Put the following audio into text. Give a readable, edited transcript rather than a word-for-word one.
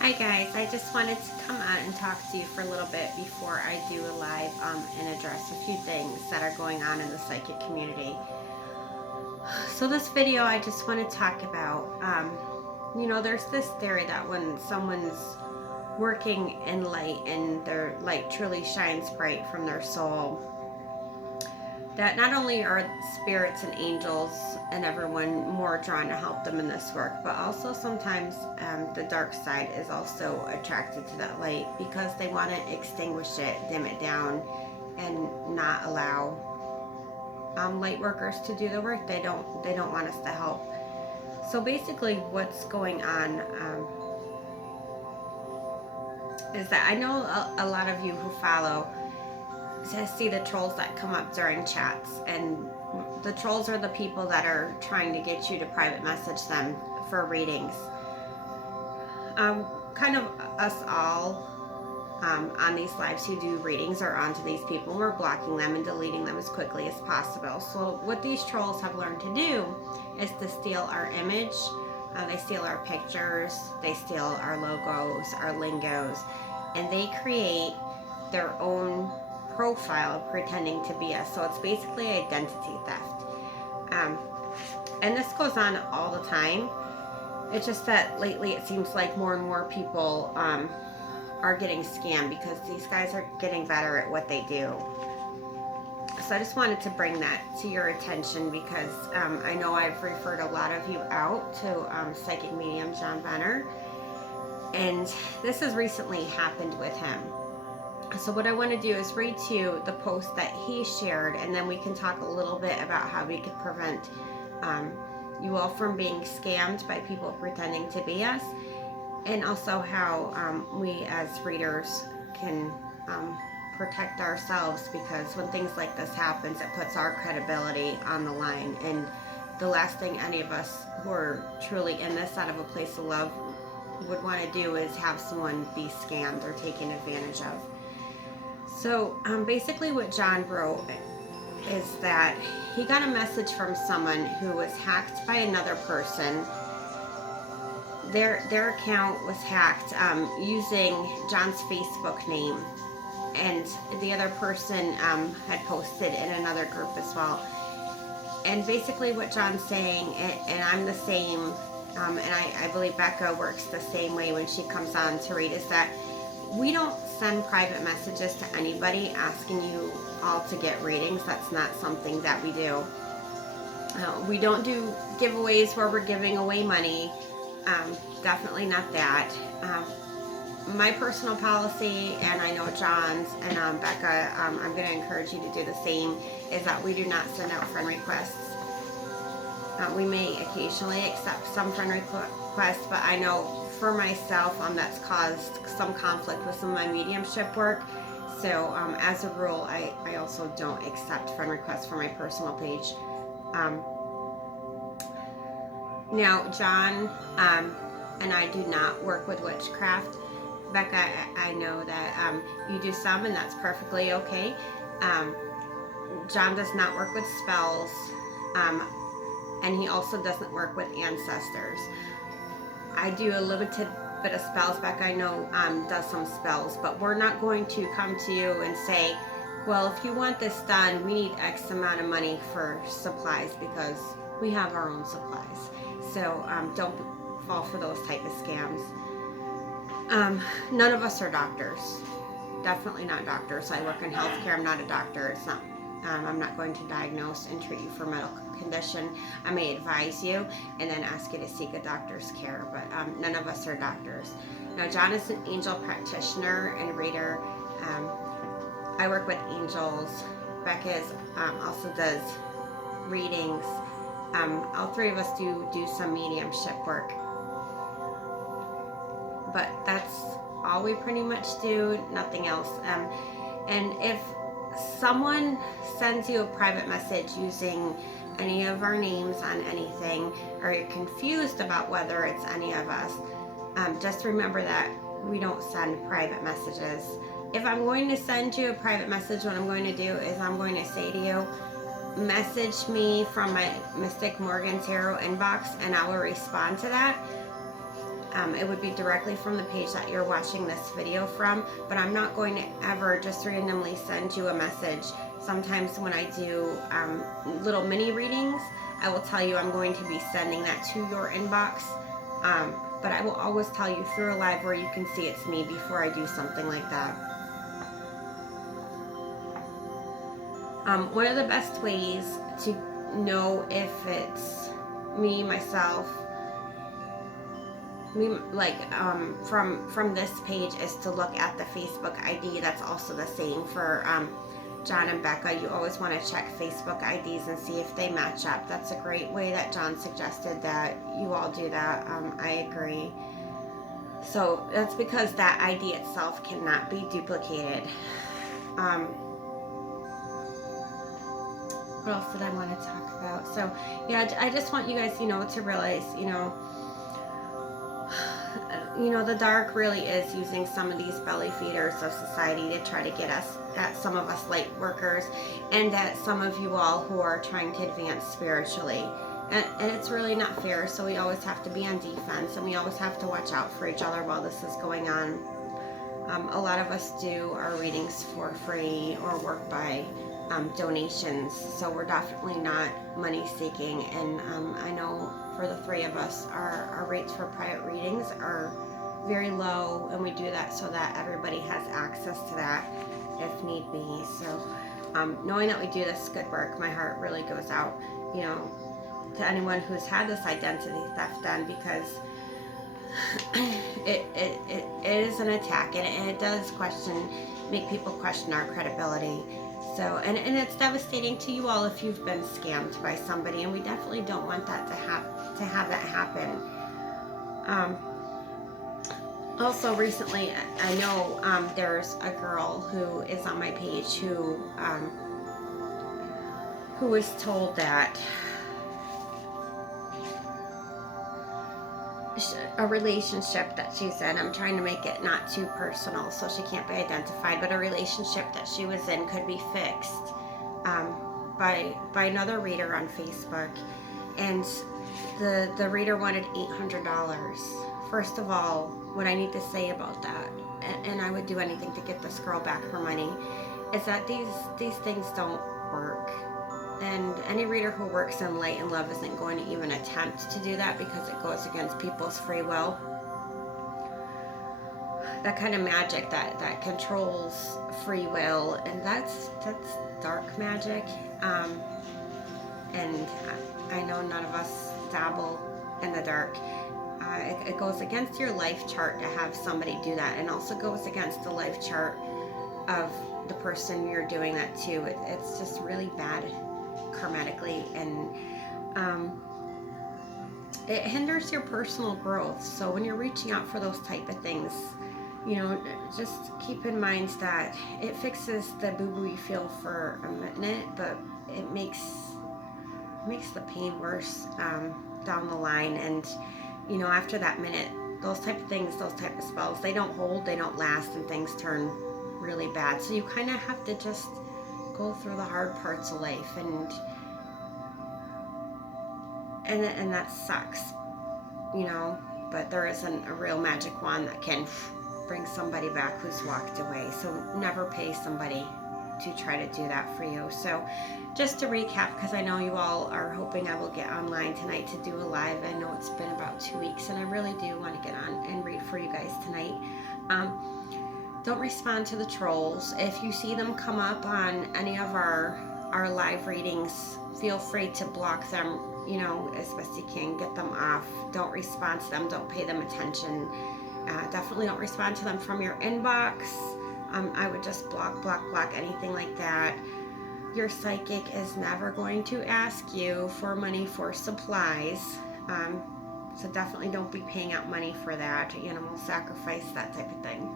Hi guys, I just wanted to come on and talk to you for a little bit before I do a live and address a few things that are going on in the psychic community. So this video, I just want to talk about, there's this theory that when someone's working in light and their light truly shines bright from their soul, that not only are spirits and angels and everyone more drawn to help them in this work, but also sometimes the dark side is also attracted to that light because they want to extinguish it, dim it down, and not allow light workers to do the work. They don't want us to help. So basically, what's going on is that I know a lot of you who follow to see the trolls that come up during chats, and the trolls are the people that are trying to get you to private message them for readings. Kind of us all on these lives who do readings are onto these people. We're blocking them and deleting them as quickly as possible. So what these trolls have learned to do is to steal our image. They steal our pictures, they steal our logos, our lingos, and they create their own profile pretending to be us. So it's basically identity theft. And this goes on all the time. It's just that lately it seems like more and more people are getting scammed because these guys are getting better at what they do. So I just wanted to bring that to your attention because I know I've referred a lot of you out to psychic medium John Benner, and this has recently happened with him. So what I want to do is read to you the post that he shared, and then we can talk a little bit about how we could prevent you all from being scammed by people pretending to be us, and also how we as readers can protect ourselves, because when things like this happens, it puts our credibility on the line, and the last thing any of us who are truly in this out of a place of love would want to do is have someone be scammed or taken advantage of. So basically what John wrote is that he got a message from someone who was hacked by another person. Their account was hacked using John's Facebook name, and the other person had posted in another group as well. And basically what John's saying, and I'm the same, and I believe Becca works the same way when she comes on to read, is that we don't send private messages to anybody asking you all to get readings. That's not something that we do. We don't do giveaways where we're giving away money. Definitely not that. My personal policy, and I know John's and Becca, I'm going to encourage you to do the same, is that we do not send out friend requests. We may occasionally accept some friend requests, but I know for myself that's caused some conflict with some of my mediumship work. So as a rule, I also don't accept friend requests for my personal page. Now, John and I do not work with witchcraft. Becca, I know that you do some, and that's perfectly okay. John does not work with spells, and he also doesn't work with ancestors. I do a limited bit of spells. Becca, I know, does some spells, but we're not going to come to you and say, well, if you want this done, we need X amount of money for supplies, because we have our own supplies. So don't fall for those type of scams. None of us are doctors. Definitely not doctors. I work in healthcare. I'm not a doctor. It's not. I'm not going to diagnose and treat you for a medical condition. I may advise you and then ask you to seek a doctor's care, but none of us are doctors. Now, John is an angel practitioner and reader. I work with angels. Becca also does readings. All three of us do some mediumship work. But that's all we pretty much do, nothing else. And if someone sends you a private message using any of our names on anything, or you're confused about whether it's any of us, just remember that we don't send private messages. If I'm going to send you a private message, what I'm going to do is I'm going to say to you, message me from my Mystic Morgan Tarot inbox, and I will respond to that. it would be directly from the page that you're watching this video from, but I'm not going to ever just randomly send you a message. Sometimes when I do little mini readings, I will tell you I'm going to be sending that to your inbox, but I will always tell you through a live where you can see it's me before I do something like that. One of the best ways to know if it's me, myself, from this page is to look at the Facebook ID. That's also the same for John and Becca. You always want to check Facebook IDs and see if they match up. That's a great way that John suggested that you all do that. I agree. So that's because that ID itself cannot be duplicated. What else did I want to talk about? So yeah, I just want you guys, to realize, the dark really is using some of these belly feeders of society to try to get us, at some of us light workers, and at some of you all who are trying to advance spiritually. And it's really not fair, so we always have to be on defense, and we always have to watch out for each other while this is going on. A lot of us do our readings for free or work by donations, so we're definitely not money seeking, and I know for the three of us, our rates for private readings are very low, and we do that so that everybody has access to that if need be. So knowing that we do this good work, my heart really goes out, to anyone who's had this identity theft done, because it is an attack, and it does make people question our credibility. So, and it's devastating to you all if you've been scammed by somebody, and we definitely don't want that to have that happen. Also, recently, I know there's a girl who is on my page who was told that a relationship that she's in, I'm trying to make it not too personal so she can't be identified, but a relationship that she was in could be fixed by another reader on Facebook, and the reader wanted $800. First of all, what I need to say about that, and I would do anything to get this girl back her money, is that these things don't work. And any reader who works in light and love isn't going to even attempt to do that, because it goes against people's free will. That kind of magic that controls free will, and that's dark magic. And I know none of us dabble in the dark. It goes against your life chart to have somebody do that, and also goes against the life chart of the person you're doing that to. It's just really bad karmatically, and it hinders your personal growth. So when you're reaching out for those type of things, just keep in mind that it fixes the boo-boo you feel for a minute, but it makes the pain worse down the line. And after that minute, those type of things, those type of spells, they don't hold, they don't last, and things turn really bad. So you kind of have to just go through the hard parts of life, and that sucks, but there isn't a real magic wand that can bring somebody back who's walked away. So never pay somebody to try to do that for you. So just to recap, because I know you all are hoping I will get online tonight to do a live. I know it's been about 2 weeks, and I really do want to get on and read for you guys tonight. Don't respond to the trolls. If you see them come up on any of our live readings, feel free to block them, as best you can. Get them off. Don't respond to them. Don't pay them attention. Definitely don't respond to them from your inbox. I would just block anything like that. Your psychic is never going to ask you for money for supplies. So definitely don't be paying out money for that, animal sacrifice, that type of thing.